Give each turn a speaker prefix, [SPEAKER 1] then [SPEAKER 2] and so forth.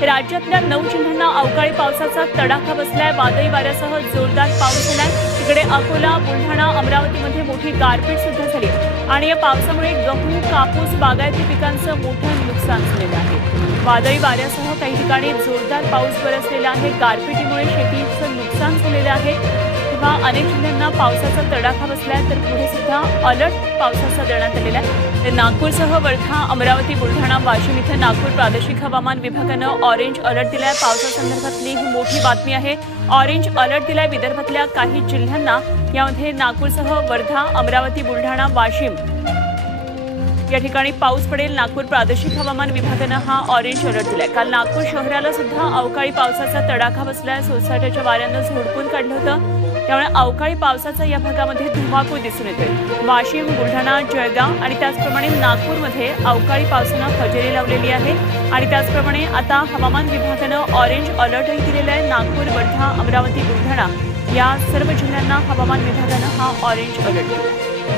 [SPEAKER 1] राज्यातल्या नऊ जिल्ह्यांना अवकाळी पावसाचा तडाखा बसलाय. वादळी वाऱ्यासह जोरदार पाऊस झालाय. तिकडे अकोला बुलढाणा अमरावतीमध्ये मोठी गारपीट सुद्धा झाली आणि या पावसामुळे गहू कापूस बागायती पिकांचं मोठं नुकसान झालेलं आहे. वादळी वाऱ्यासह काही ठिकाणी जोरदार पाऊस बरसलेला आहे. गारपिटीमुळे शेतीचं नुकसान झालेलं आहे. तेव्हा अनेक जिल्ह्यांना पावसाचा तडाखा बसलाय तर पुढे सुद्धा अलर्ट पावसाचा देण्यात आलेला आहे. तर नागपूरसह वर्धा अमरावती बुलढाणा वाशिम इथं नागपूर प्रादेशिक हवामान विभागानं ऑरेंज अलर्ट दिलाय. पावसासंदर्भातली ही मोठी बातमी आहे. ऑरेंज अलर्ट दिलाय विदर्भातल्या काही जिल्ह्यांना. यामध्ये नागपूरसह वर्धा अमरावती बुलढाणा वाशिम. या ठिकाणी पाऊस पडेल. नागपूर प्रादेशिक हवामान विभागानं हा ऑरेंज अलर्ट दिलाय. काल नागपूर शहराला सुद्धा अवकाळी पावसाचा तडाखा बसलाय. सोसाट्याच्या वाऱ्यानं झोडपून काढलं होतं. त्यामुळे अवकाळी पावसाचा या भागामध्ये धुमाकूळ दिसून येतोय. वाशिम बुलढाणा जळगाव आणि त्याचप्रमाणे नागपूरमध्ये अवकाळी पावसानं हजेरी लावलेली आहे. आणि त्याचप्रमाणे आता हवामान विभागानं ऑरेंज अलर्टही दिलेला आहे. नागपूर वर्धा अमरावती बुलढाणा या सर्व जिल्ह्यांना हवामान विभागानं हा ऑरेंज अलर्ट दिला.